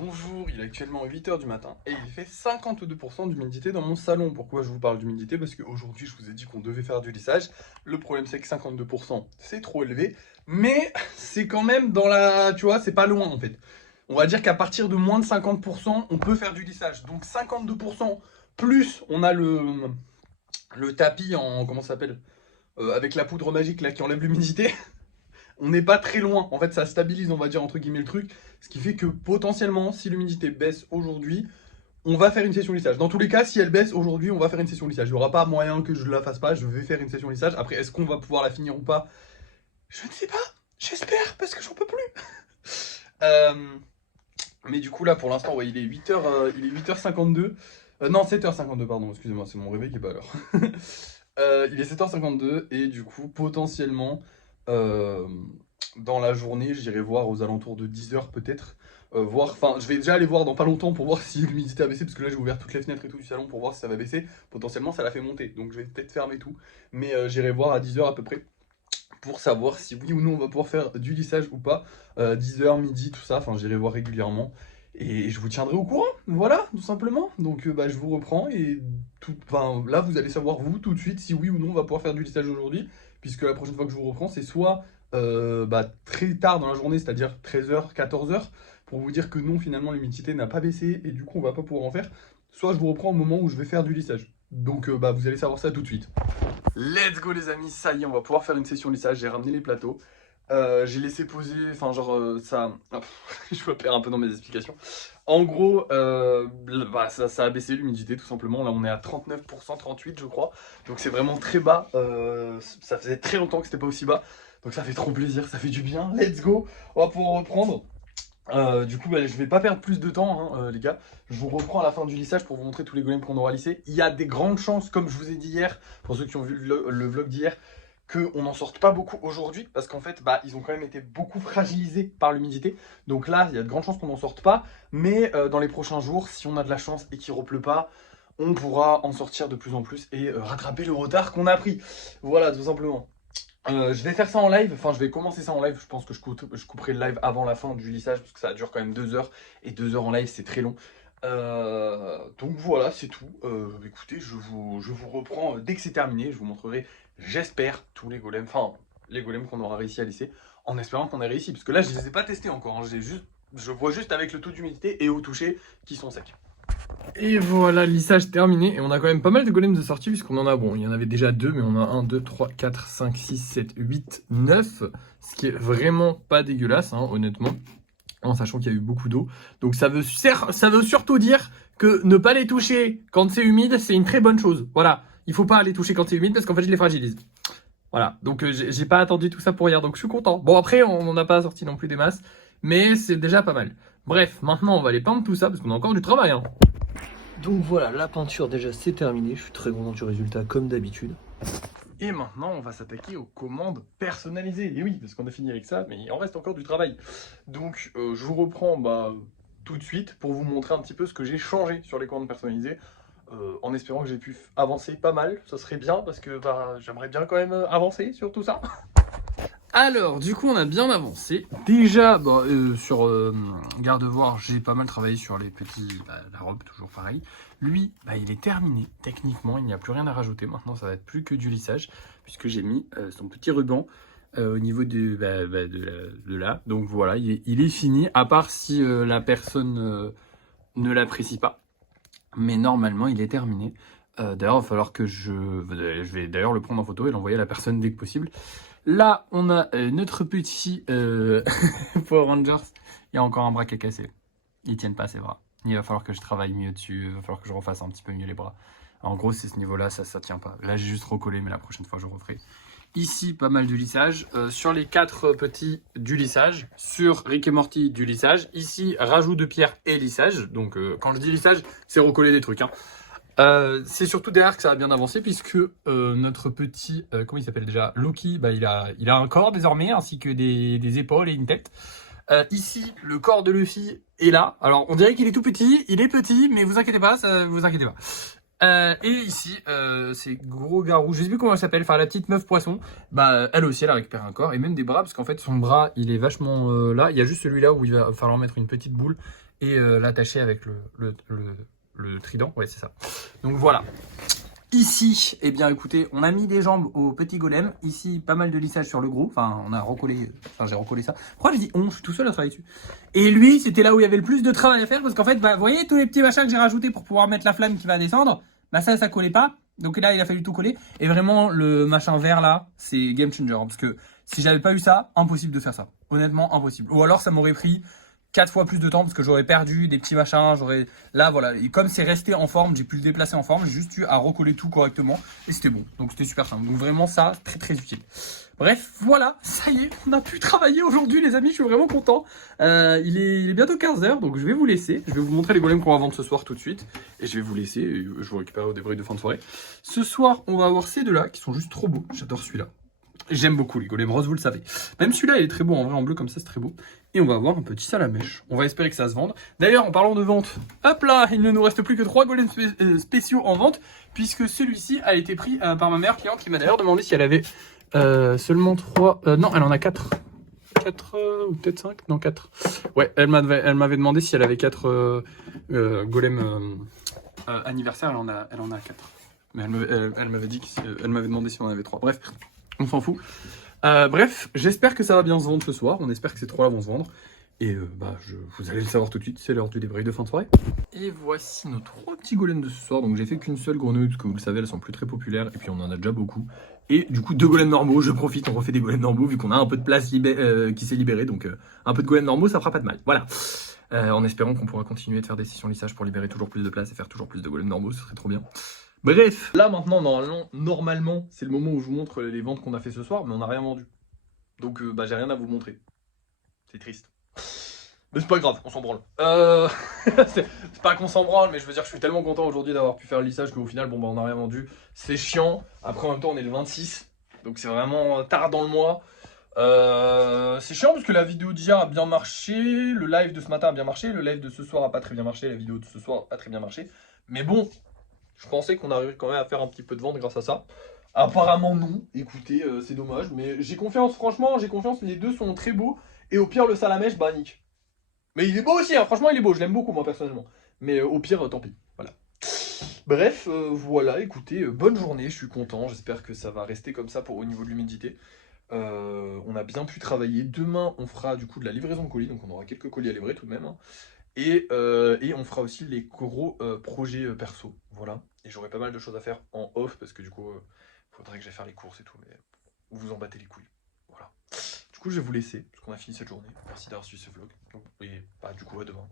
Bonjour, il est actuellement 8 h du matin et il fait 52% d'humidité dans mon salon. Pourquoi je vous parle d'humidité? Parce qu'aujourd'hui, je vous ai dit qu'on devait faire du lissage. Le problème, c'est que 52%, c'est trop élevé. Mais c'est quand même dans la... Tu vois, c'est pas loin en fait. On va dire qu'à partir de moins de 50%, on peut faire du lissage. Donc 52% plus, on a le tapis en... Comment ça s'appelle? Avec la poudre magique là qui enlève l'humidité. On n'est pas très loin. En fait, ça stabilise, on va dire, entre guillemets, le truc. Ce qui fait que potentiellement, si l'humidité baisse aujourd'hui, on va faire une session lissage. Dans tous les cas, si elle baisse aujourd'hui, on va faire une session lissage. Il n'y aura pas moyen que je ne la fasse pas. Je vais faire une session lissage. Après, est-ce qu'on va pouvoir la finir ou pas? Je ne sais pas. J'espère, parce que j'en peux plus. Euh, mais du coup, là, pour l'instant, ouais, il est 8h, il est 8h52. Non, 7h52, pardon, excusez-moi, c'est mon réveil qui est pas à l'heure. Il est 7h52 et du coup, potentiellement, euh, dans la journée, j'irai voir aux alentours de 10h peut-être. Enfin, je vais déjà aller voir dans pas longtemps pour voir si l'humidité a baissé, parce que là j'ai ouvert toutes les fenêtres et tout du salon pour voir si ça va baisser. Potentiellement, ça l'a fait monter, donc je vais peut-être fermer tout. Mais j'irai voir à 10h à peu près pour savoir si oui ou non on va pouvoir faire du lissage ou pas. 10h, midi, tout ça, enfin j'irai voir régulièrement. Et je vous tiendrai au courant, voilà, tout simplement. Donc bah, je vous reprends et enfin, là vous allez savoir vous tout de suite si oui ou non on va pouvoir faire du lissage aujourd'hui. Puisque la prochaine fois que je vous reprends, c'est soit bah, très tard dans la journée, c'est-à-dire 13h, 14h, pour vous dire que non, finalement l'humidité n'a pas baissé et du coup on va pas pouvoir en faire. Soit je vous reprends au moment où je vais faire du lissage. Donc bah, vous allez savoir ça tout de suite. Let's go les amis, ça y est, on va pouvoir faire une session lissage. J'ai ramené les plateaux. J'ai laissé poser, enfin genre ça... Ah, je me perds un peu dans mes explications. En gros, bah, ça a baissé l'humidité tout simplement. Là on est à 39%, 38% je crois. Donc c'est vraiment très bas. Ça faisait très longtemps que c'était pas aussi bas. Donc ça fait trop plaisir, ça fait du bien. Let's go, on va pouvoir reprendre. Du coup, bah, je vais pas perdre plus de temps, hein, les gars. Je vous reprends à la fin du lissage pour vous montrer tous les golems qu'on aura lissés. Il y a des grandes chances, comme je vous ai dit hier, pour ceux qui ont vu le vlog d'hier, qu'on n'en sorte pas beaucoup aujourd'hui, parce qu'en fait, bah, ils ont quand même été beaucoup fragilisés par l'humidité. Donc là, il y a de grandes chances qu'on n'en sorte pas. Mais dans les prochains jours, si on a de la chance et qu'il ne repleut pas, on pourra en sortir de plus en plus et rattraper le retard qu'on a pris. Voilà, tout simplement. Je vais faire ça en live, enfin je vais commencer ça en live, je pense que je couperai le live avant la fin du lissage parce que ça dure quand même 2 heures et 2 heures en live c'est très long. Donc voilà, c'est tout. Écoutez, je vous reprends dès que c'est terminé, je vous montrerai, j'espère, tous les golems, enfin les golems qu'on aura réussi à lisser, en espérant qu'on ait réussi, parce que là je les ai pas testés encore, hein. Je vois juste avec le taux d'humidité et au toucher qui sont secs. Et voilà, lissage terminé. Et on a quand même pas mal de golems de sortie, puisqu'on en a, bon, il y en avait déjà 2, mais on a 1, 2, 3, 4, 5, 6, 7, 8, 9. Ce qui est vraiment pas dégueulasse, hein, honnêtement, en sachant qu'il y a eu beaucoup d'eau. Donc ça veut surtout dire que ne pas les toucher quand c'est humide, c'est une très bonne chose. Voilà, il faut pas les toucher quand c'est humide, parce qu'en fait, je les fragilise. Voilà, donc j'ai pas attendu tout ça pour hier, donc je suis content. Bon, après, on n'en a pas sorti non plus des masses, mais c'est déjà pas mal. Bref, maintenant, on va aller peindre tout ça, parce qu'on a encore du travail, hein. Donc voilà, la peinture déjà c'est terminé, je suis très content du résultat comme d'habitude. Et maintenant, on va s'attaquer aux commandes personnalisées. Et oui, parce qu'on a fini avec ça, mais il en reste encore du travail. Donc, je vous reprends bah, tout de suite pour vous montrer un petit peu ce que j'ai changé sur les commandes personnalisées. En espérant que j'ai pu avancer pas mal, ça serait bien, parce que bah, j'aimerais bien quand même avancer sur tout ça. Alors, du coup, on a bien avancé. Déjà, bah, sur Gardevoir, j'ai pas mal travaillé sur les petits... la robe, toujours pareil. Lui, bah, il est terminé, techniquement. Il n'y a plus rien à rajouter. Maintenant, ça va être plus que du lissage, puisque j'ai mis son petit ruban au niveau de là. Donc voilà, il est fini, à part si la personne ne l'apprécie pas. Mais normalement, il est terminé. D'ailleurs, il va falloir que je vais d'ailleurs le prendre en photo et l'envoyer à la personne dès que possible. Là, on a notre petit Power Rangers. Il y a encore un bras qui est cassé. Ils tiennent pas ses bras. Il va falloir que je travaille mieux dessus. Il va falloir que je refasse un petit peu mieux les bras. En gros, c'est ce niveau-là, ça tient pas. Là, j'ai juste recollé, mais la prochaine fois, je referai. Ici, pas mal de lissage. Sur les 4 petits, du lissage. Sur Rick et Morty, du lissage. Ici, rajout de pierre et lissage. Donc, quand je dis lissage, c'est recoller des trucs, hein. C'est surtout derrière que ça a bien avancé, puisque notre petit, comment il s'appelle déjà, Loki, bah, il a un corps désormais, ainsi que des épaules et une tête. Ici, le corps de Luffy est là. Alors, on dirait qu'il est tout petit, il est petit, mais vous inquiétez pas, vous inquiétez pas. Et ici, c'est Gros Garou, je sais plus comment elle s'appelle, enfin la petite meuf poisson, bah elle aussi elle a récupéré un corps, et même des bras, parce qu'en fait son bras il est vachement là, il y a juste celui-là où il va falloir mettre une petite boule, et l'attacher avec le trident, ouais c'est ça. Donc voilà. Ici, eh bien écoutez, on a mis des jambes au petit golem. Ici, pas mal de lissage sur le gros. Enfin, on a recollé. Enfin, j'ai recollé ça. Pourquoi j'ai dit on? Je suis tout seul à travailler dessus. Et lui, c'était là où il y avait le plus de travail à faire. Parce qu'en fait, bah, vous voyez tous les petits machins que j'ai rajoutés pour pouvoir mettre la flamme qui va descendre. Bah ça collait pas. Donc là, il a fallu tout coller. Et vraiment, le machin vert là, c'est game changer. Parce que si j'avais pas eu ça, impossible de faire ça. Honnêtement, impossible. Ou alors, ça m'aurait pris 4 fois plus de temps parce que j'aurais perdu des petits machins, là voilà, et comme c'est resté en forme, j'ai pu le déplacer en forme, j'ai juste eu à recoller tout correctement et c'était bon, donc c'était super simple, donc vraiment ça, très très utile. Bref, voilà, ça y est, on a pu travailler aujourd'hui les amis, je suis vraiment content. Il est bientôt 15h, donc je vais vous laisser, je vais vous montrer les golems qu'on va vendre ce soir tout de suite, et je vais vous laisser, et je vous récupère au débris de fin de soirée. Ce soir, on va avoir ces deux-là, qui sont juste trop beaux, j'adore celui-là. J'aime beaucoup les golems roses, vous le savez. Même celui-là, il est très beau en vrai, en bleu comme ça, c'est très beau. Et on va avoir un petit salamèche. On va espérer que ça se vende. D'ailleurs, en parlant de vente, hop là, il ne nous reste plus que 3 golems spéciaux en vente, puisque celui-ci a été pris par ma meilleure cliente qui m'a d'ailleurs demandé si elle avait seulement 3... non, elle en a 4. 4 ou peut-être 5? Non, 4. Ouais, elle m'avait demandé si elle avait 4 golems anniversaire, elle en a 4. Mais elle m'avait dit elle m'avait demandé si on en avait 3. Bref, on s'en fout. Bref, j'espère que ça va bien se vendre ce soir. On espère que ces 3 là vont se vendre. Et vous allez le savoir tout de suite, c'est l'heure du débrief de fin de soirée. Et voici nos 3 petits golems de ce soir. Donc j'ai fait qu'une seule grenouille, parce que vous le savez, elles sont plus très populaires. Et puis on en a déjà beaucoup. Et du coup, 2 golems normaux, je profite, on refait des golems normaux, vu qu'on a un peu de place qui s'est libérée. Donc un peu de golems normaux, ça fera pas de mal. Voilà. En espérant qu'on pourra continuer de faire des sessions lissage pour libérer toujours plus de place et faire toujours plus de golems normaux, ce serait trop bien. Bref, là maintenant, normalement, c'est le moment où je vous montre les ventes qu'on a fait ce soir, mais on n'a rien vendu. Donc j'ai rien à vous montrer. C'est triste. Mais c'est pas grave, on s'en branle. C'est pas qu'on s'en branle, mais je veux dire, je suis tellement content aujourd'hui d'avoir pu faire le lissage qu'au final, bon bah on n'a rien vendu. C'est chiant. Après en même temps, on est le 26, donc c'est vraiment tard dans le mois. C'est chiant parce que la vidéo d'hier a bien marché, le live de ce matin a bien marché, le live de ce soir a pas très bien marché, la vidéo de ce soir a pas très bien marché. Mais bon, je pensais qu'on arriverait quand même à faire un petit peu de vente grâce à ça. Apparemment non, écoutez, c'est dommage, mais j'ai confiance, franchement, j'ai confiance, les deux sont très beaux, et au pire le salamèche, bah nique. Mais il est beau aussi, hein, franchement il est beau, je l'aime beaucoup moi personnellement. Mais au pire, tant pis, voilà. Bref, voilà, écoutez, bonne journée, je suis content, j'espère que ça va rester comme ça au niveau de l'humidité. On a bien pu travailler, demain on fera du coup de la livraison de colis, donc on aura quelques colis à livrer tout de même, hein. Et on fera aussi les gros projets perso, voilà. Et j'aurai pas mal de choses à faire en off, parce que du coup, faudrait que j'aille faire les courses et tout, mais vous en battez les couilles, voilà. Du coup, je vais vous laisser, parce qu'on a fini cette journée. Merci d'avoir suivi ce vlog, et bah du coup, à demain.